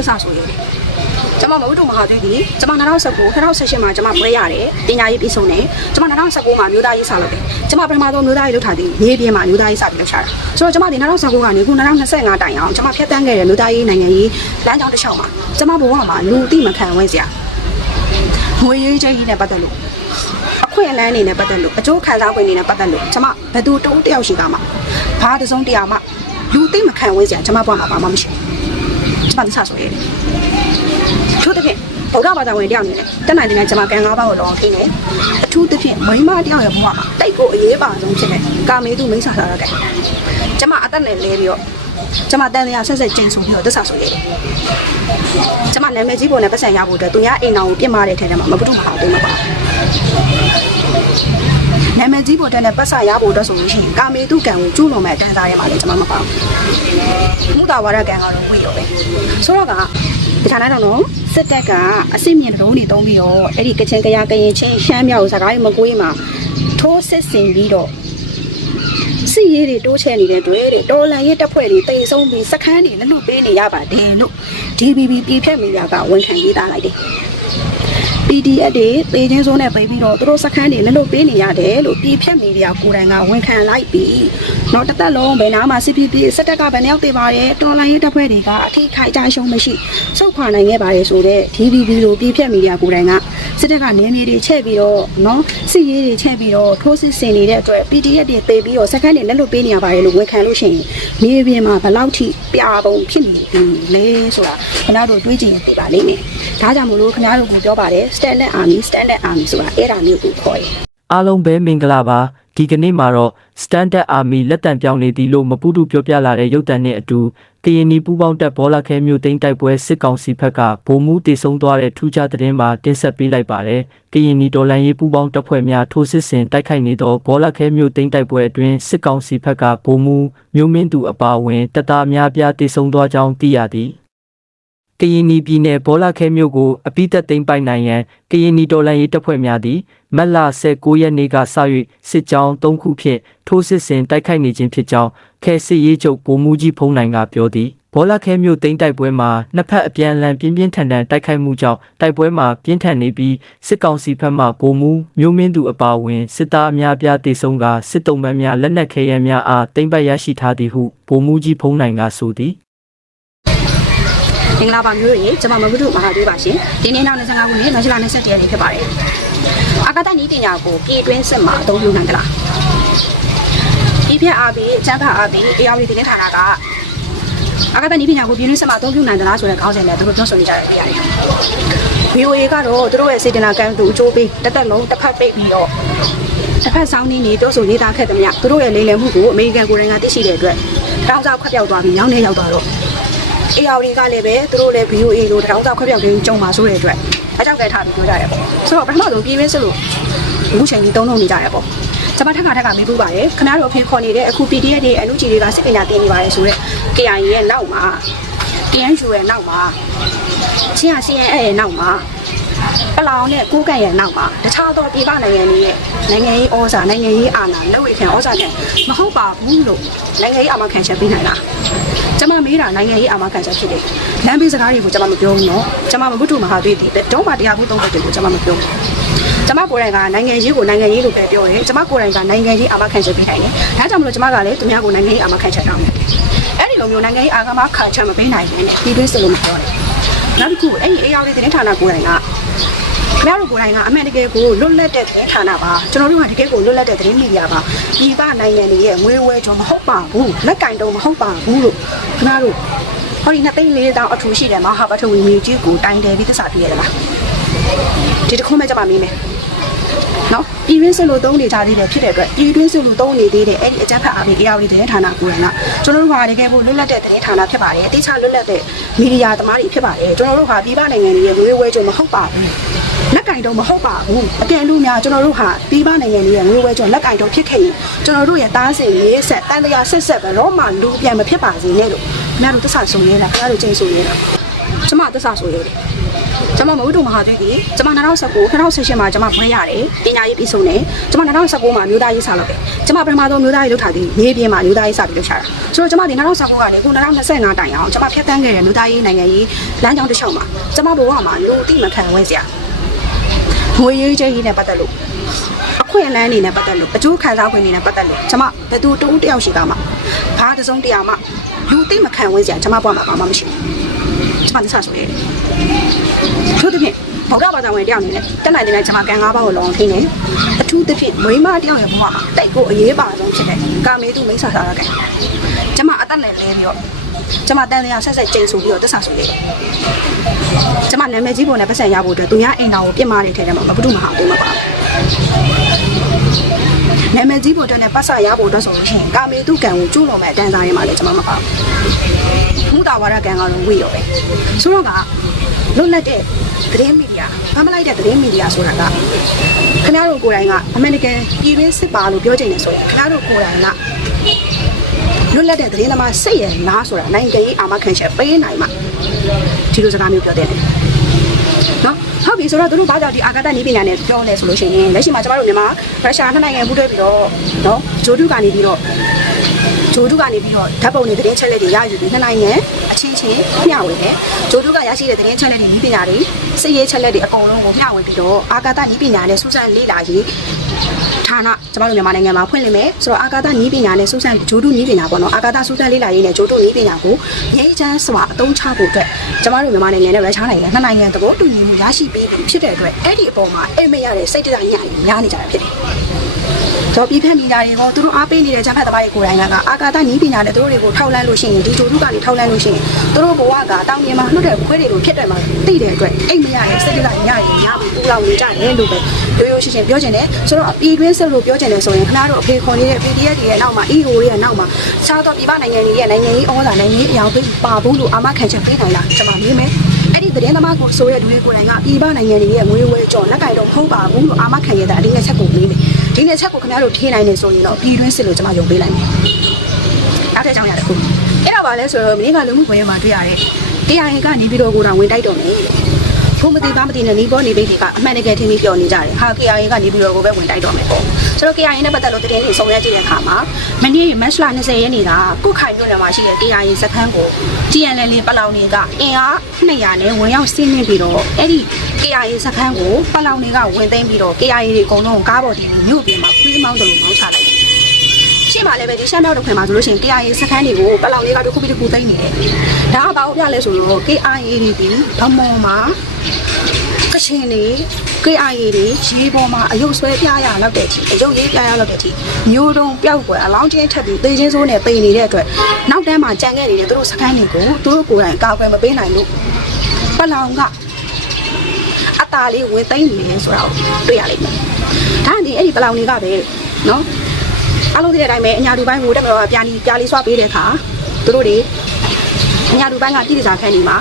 သစ္စာဆိုရဲတယ်ကျမမဟုတ်တော့မဟာသွေးကြီးကျမ2019 2018မှာကျမပွဲရတယ်ပညာရေးပြီးဆုံးတယ်ကျမ2019မှာမြို့သားရေးစလုပ်တယ်ကျမပထမဆုံးမြို့သားရေးလုပ်ထားသည်မြေပြင်မှာမြို့သားရေးစပြီးလုပ်ချတာဆိုတော့ကျမဒီ2019ကနေခု2025တိုင်အောင်ကျမဖြတ်တန်းခဲ့တဲ့မြို့သားရေးနိုင်ငံရေးလမ်းကြောင်းတစ်လျှောက်မှာကျမဘဝမှာလူတိမခံဝဲစရာငွေရေးကြေးကြီးနဲ့ပတ်သက်လို့အခွင့်အလမ်းအနေနဲ့ပတ်သက်လို့အကျိုးခံစား권အနေနဲ့ပတ်သက်လို့ကျမဘယ်သူတုံးတယောက်ရှိကမှဘာတစ်စုံတရာမှလူတိမခံဝဲစရာကျမဘဝမှာဘာမှမရှိဘူး ကျမသစ္စာဆိုရဲတယ်ထို့သဖြင့်ဗုဒ္ဓဘာသာဝင်တယောက်အနေနဲ့တက်နိုင်တဲ့ကျွန်မကံ၅ပါးကိုတော့သိနေအထူးသဖြင့်မိန်းမတယောက်ရဲ့ဘဝမှာတိတ်ကိုအရေးပါဆုံးဖြစ်တဲ့ကာမေတုမိစ္ဆာစာရတဲ့ကျွန်မအသက်နဲ့လဲပြီးတော့ကျွန်မတန်တရားဆက်ဆက်ကျင်းဆုံးပြီးတော့သစ္စာဆိုရတယ်ကျွန်မနာမည်ကြီးပေါ်နဲ့ပတ်စံရဖို့အတွက်သူများအိမ်တော်ကိုပြစ်မှားတဲ့ထဲထဲမှာမပုတုမဟာသိမပါ နာမည်ကြီးပေါ်တဲ့ပတ်စံရဖို့အတွက်ဆိုလို့ရှိရင်ကာမေတုကံကိုကျူးလွန်မဲ့တန်သားရဲမှာလည်းကျွန်မမပါဘူးမူတာဝါဒကံကတော့ဝေတော့ပဲဆိုတော့ကဒီခါนั้นတော့နော်စစ်တပ်ကအစ်စ်မြင့်တုံးတွေတုံးပြီးတော့အဲ့ဒီကချင်ကရကရင်ချင်းရှမ်းမြောက်စကားမကွေးမှာထိုးစစ်ဆင်ပြီးတော့စစ်ရေးတွေတိုးချဲ့နေတဲ့တွေ့တဲ့တော်လန်ရေးတပ်ဖွဲ့တွေတိတ်ဆုံးပြီးစခန်းတွေလက်လွတ်ပေးနေရပါတယ်လို့ DBB ပြည်ဖြတ်မီဒီယာကဝန်ခံရေးသားလိုက်တယ် PDF တွေပေချင်းစိုးနဲ့ပေးပြီးတော့သူတို့စခန်းတွေလက်လွတ်ပေးနေရတယ်လို့ပြည်ဖြတ်မီဒီယာကိုယ်တိုင်ကဝန်ခံလိုက်ပြီးတော့တစ်သက်လုံးဘယ်နာမှ CPP စက်တက်ကဘယ်နှယောက်တည်ပါရဲတော်လိုင်းရေးတပ်ဖွဲ့တွေကအထိခိုက်ကြရှုံးမရှိစုခွာနိုင်ခဲ့ပါတယ်ဆိုတော့ DBB လိုပြည်ဖြတ်မီဒီယာကိုယ်တိုင်ကစစ်တပ်ကနေမြေတွေချဲ့ပြီးတော့နော်စစ်ရေးတွေချဲ့ပြီးတော့ထိုးစစ်ဆင်နေတဲ့အတွက် PDF တွေပေပြီးတော့စခန်းတွေလက်လွတ်ပေးနေရပါတယ်လို့ဝန်ခံလို့ရှိရင်မြေပြင်မှာဘယ်လောက်ထိပြာပုံဖြစ်နေပြီလဲဆိုတာခင်ဗျားတို့တွေးကြည့်ရင်သိပါလိမ့်မယ်ဒါကြောင့်မို့လို့ခင်ဗျားတို့ကပြောပါတယ် standard army standard army ဆိုတာအဲ့ဒါမျိုးကိုခေါ်တယ်အားလုံးပဲမင်္ဂလာပါဒီကနေ့မှာတော့ Standard Army လက်တံပြောင်းနေသည်လို့မပူတူပြောပြလာတဲ့ရုပ်တံနဲ့အတူကရင်နီပူးပေါင်းတပ်ဘောလာခဲမျိုးသိန်းတိုက်ပွဲစစ်ကောင်စီဘက်ကဗိုလ်မှူးတေဆုံးသွားတဲ့ထူးခြားသတင်းမှာတင်ဆက်ပေးလိုက်ပါတယ်ကရင်နီတော်လန်ရေးပူးပေါင်းတပ်ဖွဲ့များထိုးစစ်ဆင်တိုက်ခိုက်နေသောဘောလာခဲမျိုးသိန်းတိုက်ပွဲအတွင်းစစ်ကောင်စီဘက်ကဗိုလ်မှူးမျိုးမင်းသူအပါအဝင်တပ်သားများပြားတေဆုံးသွားကြောင်းသိရသည် ကရင်နီပြည်နယ်ဘောလာခဲမြို့ကိုအပိသက်သိမ်းပိုက်နိုင်ရန်ကရင်နီတော်လှန်ရေးတပ်ဖွဲ့များသည်မတ်လ19ရက်နေ့ကစ၍စစ်ကြောင်း၃ခုဖြင့်ထိုးစစ်ဆင်တိုက်ခိုက်နေခြင်းဖြစ်ကြောင်းခဲစစ်ရေးချုပ်ဗိုလ်မှူးကြီးဖုံးနိုင်ကပြောသည်ဘောလာခဲမြို့သိမ်းတိုက်ပွဲမှာနှစ်ဖက်အပြန်အလှန်ပြင်းပြင်းထန်ထန်တိုက်ခိုက်မှုကြောင့်တိုက်ပွဲမှာပြင်းထန်နေပြီးစစ်ကောင်စီဘက်မှဗိုလ်မှူးမျိုးမင်းသူအပါအဝင်စစ်သားအများအပြားတေဆုံးကစစ်တုံးပန်းများလက်နက်ခဲယမ်းများအားသိမ်းပိုက်ရရှိထားသည်ဟုဗိုလ်မှူးကြီးဖုံးနိုင်ကဆိုသည် မင်္ဂလာပါမျိုးတွေကျွန်မမဘုဒ္ဓမဟာသေးပါရှင်ဒီနေ့နောက်25ခုနှစ်မတ်လ21ရက်နေ့ဖြစ်ပါတယ်အာကာသနီးပညာကိုပြည်တွင်းစစ်မှာအသုံးပြုနိုင်ကြလားဒီပြအားပြီးစမ်းဖတ်အားပြီးအေယာဝတီတင်ထားတာကအာကာသနီးပညာကိုပြည်တွင်းစစ်မှာအသုံးပြုနိုင်ကြလားဆိုတဲ့ခေါင်းစဉ်နဲ့သူတို့ပြောဆိုနေကြတယ်ပြရတယ် VOA ကတော့သူတို့ရဲ့စေတနာကံတူအကျိုးပေးတစ်သက်လုံးတစ်ဖက်ပိတ်ပြီးတော့တစ်ဖက်ဆောင်းနေနေပြောဆိုရေးသားခဲ့သမျှသူတို့ရဲ့လိမ်လည်မှုကိုအမေရိကန်ကိုယ်တိုင်ကသိရှိတဲ့အတွက်တောင်းစားခွက်ပြောက်သွားပြီးညောင်းနေရောက်သွားတော့ အေယာဝတီကလည်းပဲသူတို့လည်း VOA လို့တောင်းစားခွက်ပြောက်ခြင်းကြုံပါဆိုတဲ့အတွက်အကြောက်ကဲထားပြီးပြောကြရတယ်ပေါ့ဆိုတော့ပထမဆုံးပြည်ရင်းစစ်လို့အခုချိန်ကြီးတုံးလုံးနေကြရတယ်ပေါ့ကျွန်မထက်ကထက်ကမေးပူပါတယ်ခင်ဗျားတို့အဖေခေါ်နေတဲ့အခု PDF တွေအလူကြီးတွေကစစ်ပညာတင်နေပါတယ်ဆိုတော့ KIA ရဲ့နောက်မှာ TNU ရဲ့နောက်မှာချင်းအစီရင်အဲ့ရဲ့နောက်မှာပလောင်နဲ့ကိုးကန့်ရဲ့နောက်မှာတခြားသောပြည်ပနိုင်ငံတွေရဲ့နိုင်ငံရေးဩဇာနိုင်ငံရေးအာဏာလက်ဝဲခံဩဇာခံမဟုတ်ပါဘူးလို့နိုင်ငံရေးအာမခံချက်ပေးနိုင်လား ကျမမေးတာနိုင်ငံရေးအာမခံချက်ဖြစ်တယ်။လမ်းဘေးစကားတွေကိုကျမမပြောဘူးနော်။ကျမမဘုထုမဟာသွေးတည်တော့မှတရားဘူးသုံးသက်တွေကိုကျမမပြောဘူး။ကျမကိုယ်တိုင်ကနိုင်ငံရေးကိုနိုင်ငံရေးလို့ပဲပြောတယ်။ကျမကိုယ်တိုင်ကနိုင်ငံရေးအာမခံချက်ပေးနိုင်တယ်။ဒါကြောင့်မလို့ကျမကလည်းသူများကိုနိုင်ငံရေးအာမခံချက်တောင်းတယ်။အဲ့ဒီလိုမျိုးနိုင်ငံရေးအာမခံချက်မပေးနိုင်ဘူးနဲ့ဒီတွင်းစလို့မပြောတယ်။နောက်တစ်ခုအဲ့ဒီ AR တွေတင်ဌာနကိုယ်တိုင်က ခင်ဗျားတို့ကိုယ်တိုင်ကအမှန်တကယ်ကိုလွတ်လပ်တဲ့သတင်းဌာနပါကျွန်တော်တို့ကတကယ်ကိုလွတ်လပ်တဲ့သတင်းမီဒီယာပါဒီကနိုင်ငံတွေရဲ့ငွေဝဲကြောမဟုတ်ပါဘူးလက်ကင်တုံမဟုတ်ပါဘူးလို့ခင်ဗျားတို့ဟောဒီနှစ်သိန်းလေးတောင်အထူရှိတယ်မဟာပထဝီမြေကြီးကိုတိုင်တယ်ပြီးသစ္စာပြရတယ်လားဒီတစ်ခုမှကျွန်မမေးမယ် နော်ပြည်တွင်းစစ်လို့သုံးနေကြသေးတယ်ဖြစ်တဲ့အတွက်ပြည်တွင်းစစ်လို့သုံးနေသေးတယ်အဲ့ဒီအကြမ်းဖက်အားဖြင့်အေယာဝတီသတင်းဌာနကိုယ်ကကျွန်တော်တို့ကတကယ်ကိုလွတ်လပ်တဲ့သတင်းဌာနဖြစ်ပါတယ်အတိအကျလွတ်လပ်တဲ့မီဒီယာသမားတွေဖြစ်ပါတယ်ကျွန်တော်တို့ကပြည်ပနိုင်ငံတွေရဲ့ငွေဝဲကြုံမဟုတ်ပါဘူးလက်ကင်တော့မဟုတ်ပါဘူးအကယ်လို့များကျွန်တော်တို့ဟာပြည်ပနိုင်ငံတွေရဲ့ငွေဝဲကြုံလက်ကင်တော့ဖြစ်ခဲ့ရင်ကျွန်တော်တို့ရဲ့တားစင်ရေးဆက်တန်တရားဆက်ဆက်ပဲတော့မှလူပြန်မဖြစ်ပါစေနဲ့လို့ခင်ဗျားတို့သစ္စာဆိုရဲလားခင်ဗျားတို့ချိန်ဆိုရဲလားကျမသစ္စာဆိုရဲတယ် ကျွန်မမဝိတုမဟာသွေးကြီးကျွန်မ2019 2018မှာကျွန်မဖွင့်ရတယ်ပညာရေးပြီးဆုံးတယ်ကျွန်မ2019မှာမြို့သားရေးစလုပ်တယ်ကျွန်မပထမဆုံးမြို့သားရေးလုပ်ထားပြီးမြေပြင်မှာမြို့သားရေးစပြီးလုပ်ချတာဆိုတော့ကျွန်မဒီ2019ကနေခု2025တိုင်အောင်ကျွန်မဖြတ်တန်းခဲ့တဲ့မြို့သားရေးနိုင်ငံရေးလမ်းကြောင်းတစ်လျှောက်မှာကျွန်မဘဝမှာလူတိမခံဝဲစရာငွေရေးချေးရေးနဲ့ပတ်သက်လို့အခွင့်အလမ်းအနေနဲ့ပတ်သက်လို့အကျိုးခံစား권အနေနဲ့ပတ်သက်လို့ကျွန်မဘယ်သူတူတယောက်ရှိကမှဘာတစ်စုံတရာမှလူတိမခံဝဲစရာကျွန်မဘဝမှာဘာမှမရှိဘူး ကျွန်မသစ္စာဆိုရတယ်သူတို့ဖြင့်ဗုဒ္ဓဘာသာဝင်တယောက်အနေနဲ့တက်နိုင်တဲ့ကျွန်မကံ၅ပါးကိုလောအောင်ထိနေအထူးသဖြင့်မိန်းမတယောက်ရဲ့ဘဝမှာတိုက်ကိုအရေးပါဆုံးဖြစ်တဲ့ကာမေတုမိစ္ဆာသာရကံကျွန်မအသက်နဲ့လဲပြီးတော့ကျွန်မတန်တရားဆက်ဆက်ကျိန်ဆိုပြီးတော့တက်ဆာဆိုလေကျွန်မနာမည်ကြီးပုံနဲ့ပတ်စံရဖို့အတွက်သူများအိမ်တော်ကိုပြစ်မှားနေထဲထဲမှာမဘုဒ္ဓမဟာဘူးမှာပါ နာမည်ကြီးပုံအတွက်နဲ့ပတ်စံရဖို့အတွက်ဆိုလို့ရှိရင်ကာမေတုကံကိုကျူးလွန်မဲ့အတန်းစားရင်းမှာလည်းကျွန်မမပါဘူးမူတာဝါဒကံကတော့ဝေရောပဲဆိုတော့ကလွတ်လပ်တဲ့သတင်းမီဒီယာဖမ်းမလိုက်တဲ့သတင်းမီဒီယာဆိုတာကခင်ဗျားတို့ကိုယ်တိုင်ကအမေရိကန်ပြည်တွင်းစစ်ပါလို့ပြောချင်နေဆိုရင်ခင်ဗျားတို့ကိုယ်တိုင်ကလွတ်လပ်တဲ့သတင်းသမားစိတ်ရလားဆိုတာနိုင်ငံရေးအာမခံချက်ပေးနိုင်မှဒီလိုစကားမျိုးပြောတဲ့တယ်နော် ဟုတ်ပြီဆိုတော့သူတို့ဘာကြောင့်ဒီအာဂတနီးပညာနဲ့ပြောလဲဆိုလို့ရှိရင်လက်ရှိမှာကျမတို့မြန်မာရုရှားနှစ်နိုင်ငံပူးတွဲပြီးတော့နော်ဂျိုဒုကနေပြီးတော့ဂျိုဒုကနေပြီးတော့ဓာတ်ပုံတွေသတင်းချက်လက်တွေရယူပြီးနှစ်နိုင်ငံအချင်းချင်းမျှဝေတယ်ဂျိုဒုကရရှိတဲ့သတင်းချက်လက်တွေနီးပညာတွေစိတ်ရေးချက်လက်တွေအကုန်လုံးကိုမျှဝေပြီးတော့အာဂတနီးပညာနဲ့စူးစမ်းလေ့လာရေး ဌာနကျမတို့မြန်မာနိုင်ငံမှာဖွင့်လှစ်မယ်ဆိုတော့အာဂတနီးပညာနဲ့စူးစမ်းဂျိုဒုနီးပညာပေါ့နော်အာဂတစူးစမ်းလေ့လာရေးနဲ့ဂျိုဒုနီးပညာကိုငြိမ်းချမ်းစွာအသုံးချဖို့အတွက်ကျမတို့မြန်မာနိုင်ငံနဲ့ရုရှားနိုင်ငံနှစ်နိုင်ငံသဘောတူညီမှုရရှိပြီးပြီဖြစ်တဲ့အတွက်အဲ့ဒီအပေါ်မှာအိမ်မရတဲ့စိတ်တရားညံ့များနေကြတာဖြစ်တယ် တော့ပြည်ဖက်မိသားတွေကိုသူတို့အားပေးနေတဲ့ဂျပန်သမားတွေကိုယ်တိုင်ကအာကာသနီးပညာနဲ့သူတို့တွေကိုထောက်လန့်လို့ရှိရင်ဒီဂျိုဒုကနေထောက်လန့်လို့ရှိရင်သူတို့ဘဝကတောင်မြေမှာနှုတ်တဲ့ခွဲတွေလိုဖြစ်တယ်မှာသိတဲ့အတွက်အိမ်မရတဲ့စိတ်တရားညံ့များပြီးပူလောင်နေကြတယ်လို့ပဲရိုးရိုးရှင်းရှင်းပြောချင်တယ်ဆိုတော့ပြည်တွင်းစစ်လို့ပြောချင်တယ်ဆိုရင်ခင်ဗျားတို့အဖေခွန်နေတဲ့ PDF တွေရဲ့နောက်မှာ EO တွေရဲ့နောက်မှာခြားသောပြည်ပနိုင်ငံတွေရဲ့နိုင်ငံရေးဩဇာနိုင်ငံရေးအရာပေးပါဘူးလို့အာမခံချက်ပေးနိုင်လားကျွန်မမေးမယ်အဲ့ဒီ သတင်းသမားကိုဆိုတဲ့လူတွေကိုယ်တိုင်ကပြည်ပနိုင်ငံတွေရဲ့ငွေဝဲကြော်လက်ကင်တော့မဟုတ်ပါဘူးလို့အာမခံရတဲ့အဒီနဲ့ချက်ကိုမေးတယ်ဒီနဲ့ချက်ကိုခင်ဗျားတို့ဖြေးနိုင်နေဆိုရင်တော့ပြည်တွင်းစစ်လို့ကျွန်မယုံပေးလိုက်မယ်နောက်ထပ်ကြောင်းရတဲ့ခုအဲ့တော့ဗာလဲဆိုတော့မင်းကလူမှုကွန်ရက်မှာတွေ့ရတယ်တရားရင်ကနေပြီးတော့ကိုယ်တော်ဝင်တိုက်တော်နေတယ် ဘုံမတိသားမတိနဲ့နီးပေါ်နေပိတ်တွေကအမှန်တကယ်ထင်ပြီးပြောနေကြတယ်ဟာ KIA ကနေပြီးတော့ကိုပဲဝင်တိုက်တော်မယ်ပေါ့ဆိုတော့ KIA နဲ့ပတ်သက်လို့တည်င်းတွေဆောင်ရွက်ကြည့်တဲ့အခါမှာမနေ့မတ်လ20ရက်နေ့ကကုတ်ခိုင်မြို့နယ်မှာရှိတဲ့ KIA စခန်းကို TNL ပလောင်တွေကအင်အား200နဲ့ဝင်ရောက်စီးနင်းပြီးတော့အဲ့ဒီ KIA စခန်းကိုပလောင်တွေကဝင်သိမ်းပြီးတော့ KIA တွေအကုန်လုံးကားပေါ်တင်ပြီးမြို့ပြင်မှာခွေးမောင်းတယ်လို့မောင်းချလိုက်တယ်ရှေ့ မှာလည်းပဲဒီရှမ်းမြောက်တစ်ခွင်မှာဆိုလို့ရှိရင် KIA စခန်းတွေကိုပလောင်တွေကတစ်ခုပြီးတစ်ခုသိမ်းနေတယ်။ဒါကဘာလို့ပြလဲဆိုတော့ KIA တွေဒီဗမော်မှာကချင်တွေ KIA တွေရေပေါ်မှာအယုတ်ဆွဲပြရလောက်တဲ့အထိအယုတ်ရေးပြရလောက်တဲ့အထိမျိုးတုံးပျောက်ကွယ်အလောင်းချင်းထက်ပြီးသေချင်းစိုးနဲ့ပေနေတဲ့အတွက်နောက်တန်းမှာကြံခဲ့နေတဲ့သူတို့စခန်းတွေကိုသူတို့ကိုယ်တိုင်ကာကွယ်မပေးနိုင်လို့ပလောင်ကအตาလေးဝင်သိမ့်နေဆိုတာကိုတွေ့ရလိမ့်မယ်။ဒါနဲ့အဲ့ဒီပလောင်တွေကပဲနော် အားလုံးသိတဲ့အတိုင်းပဲအညာလူပိုင်းကိုတက်မတော်ကပြာလီပြာလီဆွပေးတဲ့အခါသူတို့တွေအညာလူပိုင်းကပြည်သူစားခန်းဒီမှာ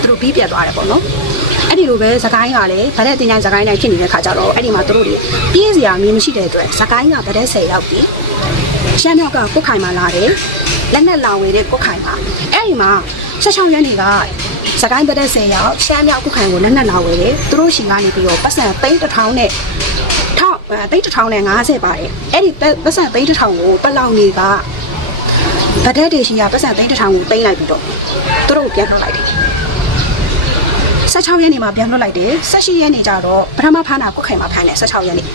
သူတို့ပြီးပြတ်သွားတယ်ပေါ့နော်အဲ့ဒီလိုပဲသခိုင်းကလည်းဗတဲ့တင်ကြိုင်သခိုင်းတိုင်းဖြစ်နေတဲ့ခါကျတော့အဲ့ဒီမှာသူတို့တွေပြင်းစရာမင်းမရှိတဲ့အတွက်သခိုင်းကဗတဲ့10ရောက်ပြီရှမ်းမြောက်ကကုတ်ခိုင်မှာလာတယ်လက်နဲ့လာဝယ်တဲ့ကုတ်ခိုင်မှာအဲ့ဒီမှာ16ရက်နေကစကိုင်းဗတဲ့10ရောက်ရှမ်းမြောက်ကုတ်ခိုင်ကိုလက်နဲ့လာဝယ်တယ်သူတို့ရှိကနေပြီးတော့ပတ်စံသိန်းတစ်ထောင်နဲ့ ထောက်သိန်းတစ်ထောင်နဲ့50ပါတယ်အဲ့ဒီပတ်စံသိန်းတစ်ထောင်ကိုပလောင်တွေကဗတဲ့တွေရှိရပတ်စံသိန်းတစ်ထောင်ကိုသိမ်းလိုက်ပြီးတော့သူတို့ကိုပြန်ထုတ်လိုက်တယ်16ရက်နေ့မှာပြန်လွှတ်လိုက်တယ်18ရက်နေ့ကျတော့ပထမဖမ်းတာကုတ်ခိုင်မှာဖမ်းတယ်16ရက်နေ့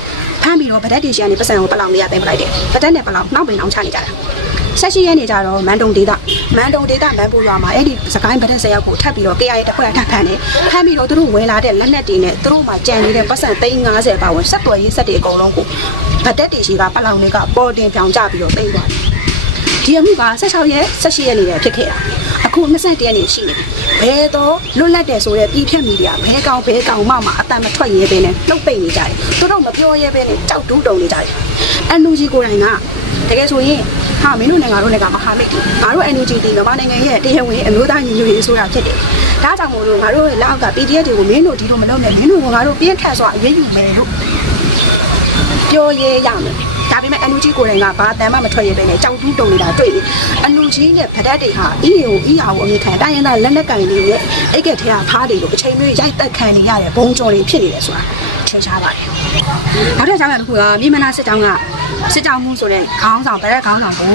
ဖမ်းပြီးတော့ဗဒက်တီရှီကနေပတ်စံကိုပလောင်လေးရသိမ်းပလိုက်တယ်ဗဒက်နဲ့ပလောင်နောက်ပင်အောင်ချနေကြတာ 18ရက်နေ့ကျတော့မန်တုံဒေတာမန်တုံဒေတာမန်ပူရွာမှာအဲ့ဒီစကိုင်းဗဒက်ဆယ်ယောက်ကိုထပ်ပြီးတော့ KIA တစ်ဖွဲ့ထပ်ဖမ်းတယ်ဖမ်းပြီးတော့သူတို့ဝင်လာတဲ့လက်နက်တွေနဲ့သူတို့မှာကြံနေတဲ့ပတ်စံ350ပါဝင်ဆက်သွယ်ရေးဆက်တွေအကုန်လုံးကိုဗဒက်တီရှီကပလောင်တွေကပေါ်တင်ပြောင်ကြပြီးတော့သိမ်းသွားတယ်ဒီအမှုက16ရက်18ရက်နေ့ပဲဖြစ်ခဲ့တာအခု21ရက်နေ့ရှိနေပြီဘယ်တော့လွတ်လပ်တယ်ဆိုတဲ့ပြည်ဖြတ်မီဒီယာဘဲကောင်ဘဲကောင်မှမှအတန်မထွက်ရဲပဲနဲ့နှုတ်ပိတ်နေကြတယ်သူတို့မပြောရဲပဲနဲ့ကြောက်တူးတုံနေကြတယ်အန်လူဂျီကိုယ်တိုင်ကတကယ်ဆိုရင် ဟာမင်းတို့နဲ့ငါတို့နဲ့ကမဟာမိတ်တွေငါတို့ NUG တီမြန်မာနိုင်ငံရဲ့တရားဝင်အမျိုးသားညီညွတ်ရေးဆိုတာဖြစ်တယ်ဒါကြောင့်မို့လို့ငါတို့ရဲ့လက်အောက်က PDF တွေကိုမင်းတို့ဒီလိုမလုပ်နဲ့မင်းတို့ကငါတို့ပြင်းထန်စွာအရေးယူမယ်လို့ပြောရဲရမယ်ဒါဒါပေမဲ့အန်ယူဂျီကိုယ်တိုင်ကဘာတန်မှမထွက်ရပဲနဲ့ကြောက်တူးတုံနေတာတွေ့တယ်အန်ယူဂျီနဲ့ဗဒတ်တွေဟာအီယိုအီယာကိုအမြင်ခံတိုင်းရင်းသားလက်နက်ကင်တွေရဲ့အိတ်ကက်ထဲကထားတယ်လို့အချိန်မျိုးရိုက်တက်ခံနေရတဲ့ဘုံကြော်တွေဖြစ်နေတယ်ဆိုတာ ထင်ရှားပါတယ်နောက်တစ်ကြောင်ရတစ်ခုကမြေမနာစစ်တောင်းကစစ်တောင်းမှုဆိုတဲ့ခေါင်းဆောင်ဗဒတ်ခေါင်းဆောင်ကို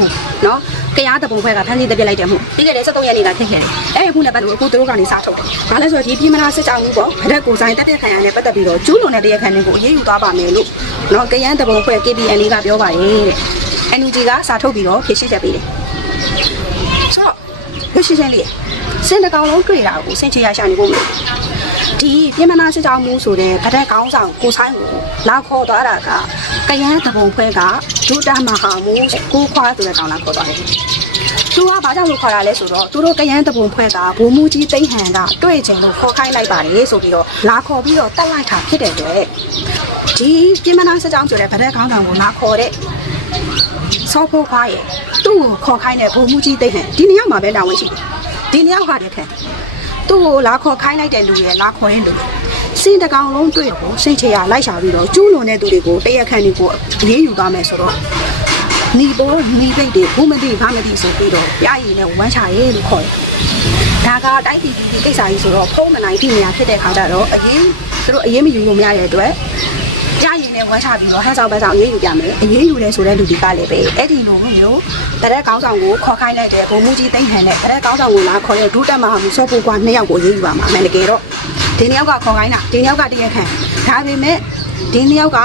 နော်ကြားတပုံခွဲကဖမ်းဆီးတက်ပြစ်လိုက်တယ်မှုပြီးခဲ့တဲ့73ရက်နေ့ကဖြစ်ခဲ့တယ်အဲ့ဒီခုနဲ့ပတ်သက်လို့အခုသူတို့ကနေစားထုတ်တယ်ဘာလဲဆိုတော့ဒီပြည်မနာစစ်တောင်းမှုပေါ့ဗဒတ်ကိုဆိုင်တက်ပြစ်ခံရတဲ့ပတ်သက်ပြီးတော့ကျူးလွန်တဲ့တရားခံတွေကိုအရေးယူသွားပါမယ်လို့နော်ကရန်တပုံခွဲ KPN လေးကပြောပါတယ်တဲ့ NUG ကစားထုတ်ပြီးတော့ဖြည့်ရှင်းချက်ပေးတယ်ဆိုတော့ဖြည့်ရှင်းချက်လေးစင်တကောင်လုံးတွေ့တာကိုစင်ချရရှာနေဖို့မလို ဒီပြည်မနာစစ်ကြောင်းမှုဆိုတဲ့ဗဒက်ကောင်းဆောင်ကိုဆိုင်ကိုလာခေါ်သွားတာကကရန်တပုံခွဲကဒုတာမဟာမူကိုခွာဆိုတဲ့ကောင်လာခေါ်သွားတယ်သူကဘာကြောင့်လို့ခေါ်တာလဲဆိုတော့သူတို့ကရန်တပုံဖွဲ့ကဘိုးမူကြီးသိန်းဟန်ကတွေ့ချင်လို့ခေါ်ခိုင်းလိုက်ပါတယ်ဆိုပြီးတော့လာခေါ်ပြီးတော့တက်လိုက်တာဖြစ်တဲ့အတွက်ဒီပြည်မနာစစ်ကြောင်းဆိုတဲ့ဗဒက်ကောင်းဆောင်ကိုလာခေါ်တဲ့ဆောဖို့ခွားရဲ့သူ့ကိုခေါ်ခိုင်းတဲ့ဘုံမူကြီးသိတဲ့ဒီနေရာမှာပဲတာဝန်ရှိတယ်ဒီနေရာဟာတဲ့ခဲ သူ့ကိုလာခေါ်ခိုင်းလိုက်တဲ့လူရဲ့လာခေါ်တဲ့လူစင်တကောင်လုံးတွေ့ကိုစိတ်ချရလိုက်ရှာပြီးတော့ကျူးလွန်တဲ့သူတွေကိုတရက်ခန့်တွေကိုအရေးယူသွားမယ်ဆိုတော့နီဘောနီပိတ်တွေဘုမတိဘာမတိဆိုပြီးတော့ပြရည်နဲ့ဝမ်းချရဲလို့ခေါ်တယ်ဒါကတိုက်ပြည်ပြည်ကိစ္စကြီးဆိုတော့ဖုံးမနိုင်ပြည်နေရဖြစ်တဲ့ခါကျတော့အရင်သူတို့အရင်မယူလို့မရတဲ့အတွက် ကြရင်နဲ့ဝမ်းချပြီးတော့ဟန်ဆောင်ပန်းဆောင်အေးအေးယူပြမယ်အေးအေးယူတယ်ဆိုတဲ့လူတွေကလည်းပဲအဲ့ဒီလိုမျိုးတရက်ကောင်းဆောင်ကိုခေါ်ခိုင်းလိုက်တဲ့ဘုံမူကြီးသိမ့်ဟန်နဲ့တရက်ကောင်းဆောင်ကိုလာခေါ်တဲ့ဒုတက်မဟာမူစောပူကွာနှစ်ယောက်ကိုအေးအေးယူပါမှာအမှန်တကယ်တော့ဒီနှစ်ယောက်ကခေါ်ခိုင်းတာဒီနှစ်ယောက်ကတရက်ခံဒါပေမဲ့ဒီနှစ်ယောက်က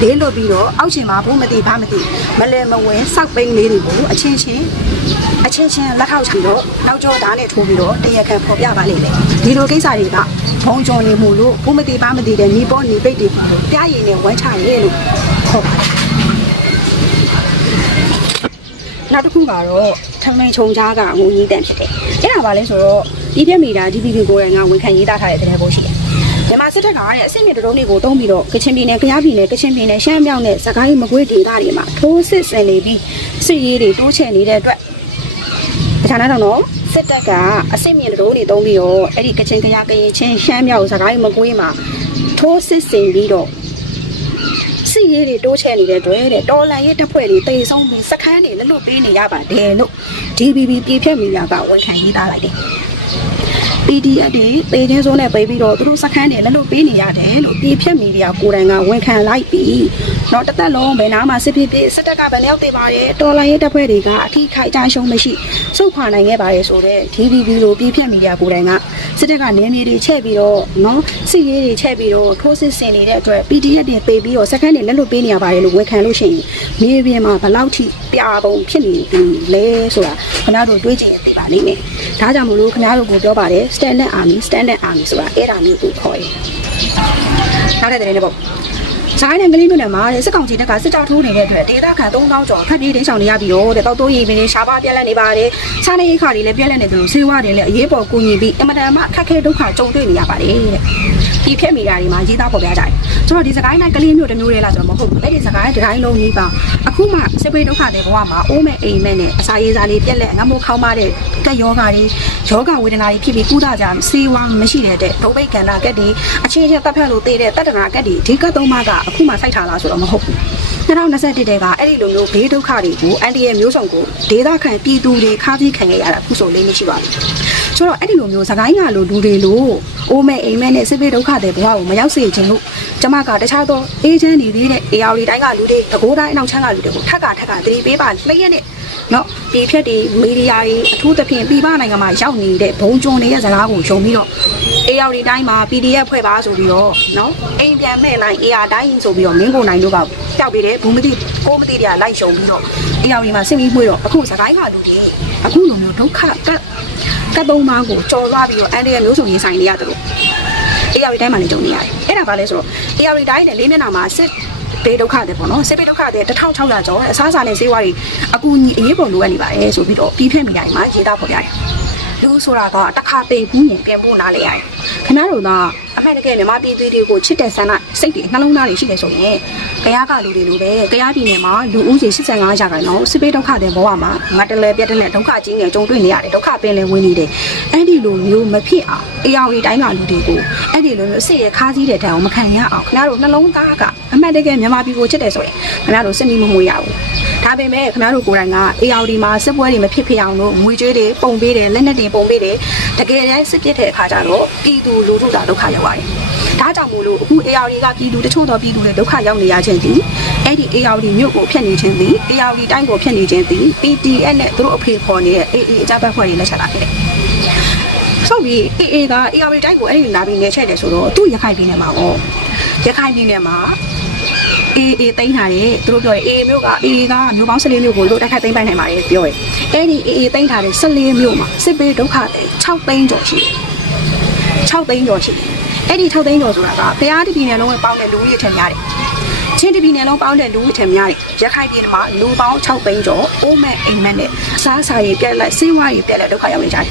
ဘေးလွတ်ပြီးတော့အောက်ရှင်မှာဘုမတိဘာမတိမလဲမဝင်စောက်ပိန်းလေးတွေကိုအချင်းချင်းအချင်းချင်းလက်ထောက်ချပြီးတော့နောက်ကျောသားနဲ့ထိုးပြီးတော့တရက်ခံပေါ်ပြပါလိမ့်မယ်ဒီလိုကိစ္စတွေက ဘုံကြော်နေမှုလို့ဘုမတိဘာမတိတဲ့ညီပေါ်ညီပိတ်တွေပြရည်နဲ့ဝမ်းချရဲလို့ခေါ်ပါတယ်နောက်တစ်ခုကတော့ထမိန်ချုံကြားကငုံကြီးတန်ဖြစ်တယ်အဲ့ဒါပါလဲဆိုတော့ဒီပြက်မီတာ DPP ကိုယ်တိုင်ကဝန်ခံရေးသားထားတဲ့တဲ့ဘောရှိတယ်မြန်မာစစ်တပ်ကတဲ့အစိမ့်မြတုံးတွေကိုတုံးပြီးတော့ကချင်ပြည်နယ်၊ကယားပြည်နယ်၊ကချင်ပြည်နယ်၊ရှမ်းမြောက်နဲ့စကိုင်းမကွေးဒေသတွေမှာထိုးစစ်ဆင်နေပြီးစစ်ရေးတွေတိုးချဲ့နေတဲ့အတွက်တခြားနောက်တော့ စစ်တပ်ကအစိမ့်မြတုံးတွေတုံးပြီးတော့အဲ့ဒီကချင်ကယားကရင်ချင်းရှမ်းမြောက်စကိုင်းမကွေးမှာထိုးစစ်ဆင်ပြီးတော့စစ်ရေးတွေတိုးချဲ့နေတဲ့အတွက်တဲ့တော်လန်ရေးတပ်ဖွဲ့တွေတေဆုံးပြီးစခန်းတွေလက်လွတ်ပေးနေရပါတယ်လို့ DBB ပြည်ဖြတ်မီဒီယာကဝန်ခံရေးသားလိုက်တယ် PDF တွေပေချင်းစိုးနဲ့ပေးပြီးတော့သူတို့စခန်းတွေလက်လွတ်ပေးနေရတယ်လို့ပြည်ဖြတ်မီဒီယာကိုယ်တိုင်ကဝန်ခံလိုက်ပြီးတော့တစ်သက်လုံးဘယ်နာမှစစ်ဖြစ်ဖြစ်စစ်တပ်ကဘယ်နှယောက်သေးပါတယ်တော်လိုင်းရေးတပ်ဖွဲ့တွေကအထီးခိုက်တိုင်းရှုံးမရှိစုခွာနိုင်ခဲ့ပါတယ်ဆိုတော့ DBB လို့ပြည်ဖြတ်မီဒီယာကိုယ်တိုင်ကစစ်တပ်ကနေမြေတွေချဲ့ပြီးတော့နော်စစ်ရေးတွေချဲ့ပြီးတော့ထိုးစစ်ဆင်နေတဲ့အတွက် PDF တွေပေးပြီးတော့စခန်းတွေလက်လွတ်ပေးနေရပါတယ်လို့ဝန်ခံလို့ရှိရင်မြေပြင်မှာဘယ်လောက်ထိပြာပုံဖြစ်နေပြီလဲဆိုတာခင်ဗျားတို့တွေးကြည့်ရင်သိပါလိမ့်မယ်ဒါကြောင့်မလို့ခင်ဗျားတို့ကိုပြောပါတယ် standard army standard army ဆိုတာအဲ့ဒါမျိုးကိုခေါ်တယ်နောက်တဲ့တဲ့လေးပေါ့ ဆိုင်နဲ့ကလေးမျိုးနဲ့မှာတဲ့စစ်ကောင်စီတပ်ကစစ်ကြောထိုးနေတဲ့အတွက်ဒေသခံ3000ကျော်ဖက်ပြေးတင်းဆောင်နေရပြီးတော့တဲ့တောက်တိုးရီပင်တွေရှားပါပြက်လက်နေပါတယ်စားနေရိခါတွေလည်းပြက်လက်နေတယ်လို့ဆေးဝါးတွေလည်းအရေးပေါ်ကူညီပြီးအမတန်မှအခက်ခဲဒုက္ခကြုံတွေ့နေရပါတယ်တဲ့ဒီဖြက်မီတာတွေမှာရေးသားပေါ်ပြကြတယ်ဆိုတော့ဒီစကိုင်းတိုင်းကလေးမျိုးတစ်မျိုးလေးလားဆိုတော့မဟုတ်ဘူးအဲ့ဒီစကိုင်းတစ်တိုင်းလုံးကြီးပါအခုမှစစ်ပေးဒုက္ခတွေဘဝမှာအိုးမဲ့အိမ်မဲ့နဲ့အစာရေးစားလေးပြက်လက်ငမိုးခေါင်းမတဲ့ကက်ယောဂါတွေယောဂဝေဒနာတွေဖြစ်ပြီးကုသကြဆေးဝါးမရှိတဲ့တဲ့ဒုဗိတ်ကန္နာကက်တွေအခြေချင်းတပ်ဖက်လို့တည်တဲ့တတ္တနာကက်တွေဒီကက်သုံးပါးကအခုမှစိုက်ထားလားဆိုတော့မဟုတ်ဘူး2021တဲကအဲ့ဒီလိုမျိုးဘေးဒုက္ခတွေကိုအန်တီရဲ့မျိုးစုံကိုဒေသခံပြည်သူတွေခါးပြီးခံခဲ့ရတာအခုဆိုလေးမရှိပါဘူးဆိုတော့အဲ့ဒီလိုမျိုးစကိုင်းကလိုလူတွေလို့အိုးမဲ့အိမ်မဲ့နဲ့စစ်ပေးဒုက္ခတွေဘဝကိုမရောက်စေချင်လို့ကျမကတခြားသောအေဂျင့်နေသေးတဲ့ AR တွေတိုင်းကလူတွေတကိုးတိုင်းအနောက်ချမ်းကလူတွေကိုထက်ကထက်ကတတိပေးပါလျှက်နဲ့ နော်ဒီဖြက်တွေမီဒီယာတွေအထူးသဖြင့်ပြည်ပနိုင်ငံမှာရောက်နေတဲ့ဘုံကျုံတွေရဲ့ဇာတ်ကိုယုံပြီးတော့ AR တွေတိုင်းမှာ PDF ဖွဲ့ပါဆိုပြီးတော့နော်အိမ်ပြန်မဲ့လိုက် AR တိုင်းဆိုပြီးတော့မင်းကိုနိုင်တို့ကပျောက်ပြီးတယ်ဘူးမသိကိုမသိတွေကလိုက်ရှုံပြီးတော့ AR တွေမှာစစ်ပြီးမှွေတော့အခုစကိုင်းကလူတွေအခုလိုမျိုးဒုက္ခကတ်ကတ်သုံးပါးကိုကြော်သွားပြီးတော့အန်ဒီရဲ့မျိုးစုံရင်ဆိုင်နေရတယ်လို့ AR တွေတိုင်းမှာလည်းကြုံနေရတယ်အဲ့ဒါဘာလဲဆိုတော့ AR တွေတိုင်းနဲ့လေးမျက်နှာမှာစစ် ဘေးဒုက္ခတွေပေါ့နော်စစ်ဘေးဒုက္ခတွေ1600ကျော်အစားအစာနဲ့ဆေးဝါးတွေအကူအညီအရေးပေါ်လိုအပ်နေပါတယ်ဆိုပြီးတော့ပြီးဖက်မိတိုင်းမှာရေးသားဖော်ပြတယ် လူဆိုတာကတစ်ခါပေဘူးရင်ပြန်ဖို့နားလေရတယ်ခခင်ဗျားတို့ကအမှန်တကယ်မြန်မာပြည်သူတွေကိုချစ်တဲ့ဆန္ဒစိတ်တွေနှလုံးသားတွေရှိတယ်ဆိုရင်ကြားကလူတွေလိုပဲကြားပြည်နယ်မှာလူဦးရေ85ရာခိုင်နှုန်းစစ်ပေးဒုက္ခတဲ့ဘဝမှာငါတလဲပြတ်တဲ့နဲ့ဒုက္ခကြီးငယ်ကြုံတွေ့နေရတယ်ဒုက္ခပင်လယ်ဝင်နေတယ်အဲ့ဒီလိုမျိုးမဖြစ်အောင်အေယာဝတီတိုင်းကလူတွေကိုအဲ့ဒီလိုမျိုးစိတ်ရခါးစည်းတဲ့တန်အောင်မခံရအောင်ခင်ဗျားတို့နှလုံးသားကအမှန်တကယ်မြန်မာပြည်ကိုချစ်တယ်ဆိုရင်ခင်ဗျားတို့စိတ်မမွေးရဘူး ဒါပေမဲ့ခင်ဗျားတို့ကိုယ်တိုင်ကအေယာဝတီမှာစစ်ပွဲတွေမဖြစ်ဖြစ်အောင်လို့ငွေကြေးတွေပုံပေးတယ်လက်နက်တွေပုံပေးတယ်တကယ်တမ်းစစ်ပစ်တဲ့အခါကျတော့ပြည်သူလူထုကဒုက္ခရောက်ရတယ်ဒါကြောင့်မို့လို့အခု AR တွေကပြည်သူတချို့သောပြည်သူတွေဒုက္ခရောက်နေရခြင်းဒီအဲ့ဒီ AR တွေမြို့ကိုဖျက်နေခြင်းဒီ AR တွေတိုင်းကိုဖျက်နေခြင်းဒီ PTN နဲ့သူတို့အဖေခေါ်နေတဲ့ AA အကြမ်းဖက်ဖွဲ့တွေလက်ချက်လာခဲ့တယ်။ဆိုပြီး AA က AR တွေတိုင်းကိုအဲ့ဒီလာပြီးနေချက်တယ်ဆိုတော့သူ့ရခိုင်ပြည်နယ်မှာပေါ့ရခိုင်ပြည်နယ်မှာ AA တိန်းထားတယ်သူတို့ပြောတယ် AA မျိုးက AA ကမျိုးပေါင်း14မျိုးကိုလို့တိုက်ခိုက်သိမ်းပိုက်နိုင်ပါတယ်ပြောတယ်အဲ့ဒီ AA တိန်းထားတဲ့14မျိုးမှာစစ်ပေးဒုက္ခတွေ6သိန်းကျော်ရှိတယ်6သိန်းကျော်ရှိတယ်အဲ့ဒီ6သိန်းကျော်ဆိုတာကဘုရားတပြည်နယ်လုံးဝပေါင်းတဲ့လူဦးရေထက်များတယ် ချင်းတပြည်နယ်လုံးပေါင်းတဲ့လူဦးရေထက်များတယ်ရခိုင်ပြည်နယ်မှာလူပေါင်း6သိန်းကျော်အိုးမဲ့အိမ်မက်နဲ့အစားအစာတွေပြက်လက်စေးဝါးတွေပြက်လက်ဒုက္ခရောက်နေကြတယ်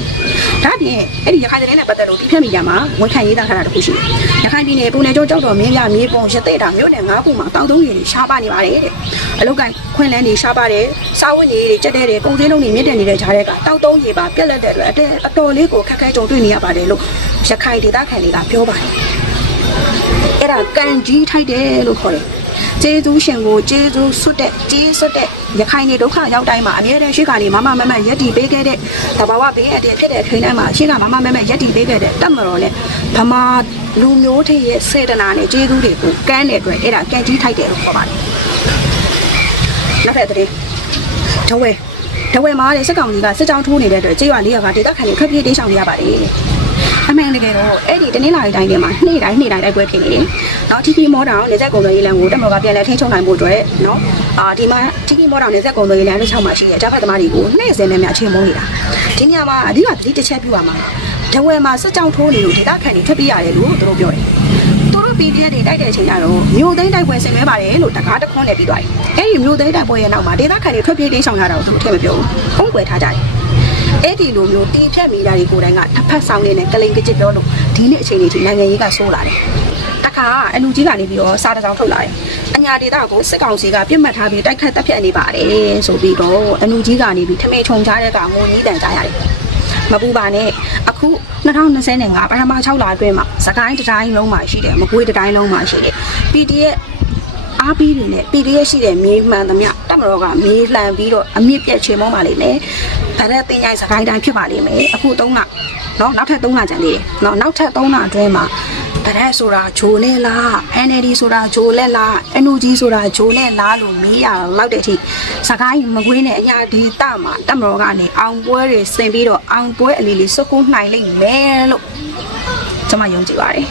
ဒါပြင်အဲ့ဒီရခိုင်ပြည်နယ်နဲ့ပတ်သက်လို့ဒီဖြတ်မိကြမှာဝန်ခံရေးသားထားတာတခုရှိတယ်ရခိုင်ပြည်နယ်ပုံနယ်ကျော်ကြောက်တော်မင်းပြမြေပုံရတဲ့တာမြို့နယ်၅ခုမှာတောက်သုံးရည်တွေရှားပါနေပါတယ်တဲ့အလုတ်ကန်ခွင့်လန်းတွေရှားပါတယ်စာဝတ်နေတွေကြက်တဲ့တွေပုံစင်းလုံးတွေမြင့်တက်နေတဲ့ဂျားတွေကတောက်သုံးရည်ပါပြက်လက်တဲ့အတွက်အတော်လေးကိုခက်ခဲကြုံတွေ့နေရပါတယ်လို့ရခိုင်ဒေသခံတွေကပြောပါတယ်အဲ့ဒါကန်ကြီးထိုက်တယ်လို့ခေါ်တယ် ကျေးဇူးရှင်ကိုကျေးဇူးဆွတ်တဲ့ကျေးဆွတ်တဲ့ရခိုင်နေဒုက္ခရောက်တိုင်းမှာအမြဲတမ်းရှိကနေမမမမရက်တီပေးခဲ့တဲ့တဘာဝဘေးအတည်းဖြစ်တဲ့ခင်းတိုင်းမှာရှိကမမမမရက်တီပေးခဲ့တဲ့တက်မတော်နဲ့ဗမာလူမျိုးတွေရဲ့စေတနာနဲ့ကျေးဇူးတွေကိုကမ်းတဲ့အတွက်အဲ့ဒါကန်ကြီးထိုက်တယ်လို့ခေါ်ပါတယ်နောက်ထပ်သတင်းဒဝဲဒဝဲမှာတဲ့စက်ကောင်ကြီးကစစ်ကြောင်းထိုးနေတဲ့အတွက်ကျေးရွာလေးရွာကဒေသခံတွေထွက်ပြေးတိမ်းရှောင်နေရပါတယ်အ မှန်တကယ်တော့အဲ့ဒီတနင်္လာရီတိုင်းထဲမှာနေ့တိုင်းနေ့တိုင်းတိုက်ပွဲဖြစ်နေတယ်။နောက် TP မော်တောင်နေဆက်ကုံသွေးရေးလမ်းကိုတက်မော်ကပြန်လဲထိန်းချုပ်နိုင်ဖို့အတွက်နော်အာဒီမှာ TP မော်တောင်နေဆက်ကုံသွေးရေးလမ်းတစ်ချောင်းမှာရှိတဲ့အကြမ်းဖက်သမားတွေကိုနှိမ့်စင်နေမြအချင်းမုန်းနေတာ။ဒီညမှာအဓိကသတိတစ်ချက်ပြပါမှာ။ဒဝယ်မှာစစ်ကြောင်းထိုးနေလို့ဒေသခံတွေထွက်ပြေးရတယ်လို့သူတို့ပြောတယ်။သူတို့ PDF တွေတိုက်တဲ့အချိန်ကတော့မြို့သိမ်းတိုက်ပွဲဆင်နွှဲပါတယ်လို့တကားတစ်ခွန်းနဲ့ပြီးသွားတယ်။အဲ့ဒီမြို့သိမ်းတိုက်ပွဲရဲ့နောက်မှာဒေသခံတွေထွက်ပြေးတိမ်းရှောင်ရတာကိုသူတို့ထည့်မပြောဘူး။ဖုံးကွယ်ထားကြတယ်။ အဲ့ဒီလိုမျိုးတီးဖြတ်မိတာတွေကိုယ်တိုင်ကတစ်ဖက်ဆောင်နေတဲ့ကလိန်ကကြစ်ပြောလို့ဒီနေ့အချိန်လေးထိနိုင်ငံရေးကဆိုးလာတယ်။တခါအလူကြီးကနေပြီးတော့စားတစ်စောင်းထုတ်လာတယ်။အညာဒေတာကိုစစ်ကောင်စီကပြစ်မှတ်ထားပြီးတိုက်ခတ်တပ်ဖြတ်နေပါတယ်ဆိုပြီးတော့အလူကြီးကနေပြီးထမေချုံချတဲ့ကငိုကြီးတန်ကြရတယ်။မပူပါနဲ့အခု2025ပထမ6လအတွင်းမှာစကိုင်းတစ်တိုင်းလုံးမှာရှိတယ်မကွေးတစ်တိုင်းလုံးမှာရှိတယ် PDF အားပြီးတွေနဲ့ PDF ရှိတဲ့မြေမှန်သမျှတက်မတော်ကမြေလှန်ပြီးတော့အမြင့်ပြက်ချေမောပါလိမ့်မယ်။ ဒါနဲ့တင်ကြိုင်စကိုင်းတိုင်းဖြစ်ပါလိမ့်မယ်။အခု3လနော်နောက်ထပ်3လကျန်သေးတယ်။နော်နောက်ထပ်3လအတွင်းမှာတရက်ဆိုတာဂျိုနဲ့လား NLD ဆိုတာဂျိုလက်လား NUG ဆိုတာဂျိုနဲ့လားလို့မေးရလောက်တဲ့အထိစကိုင်းမကွေးနဲ့အညာဒီတမှာတက်မတော်ကနေအောင်ပွဲတွေဆင်ပြီးတော့အောင်ပွဲအလီလီစွတ်ကူးနိုင်လိမ့်မယ်လို့ကျွန်မယုံကြည်ပါတယ်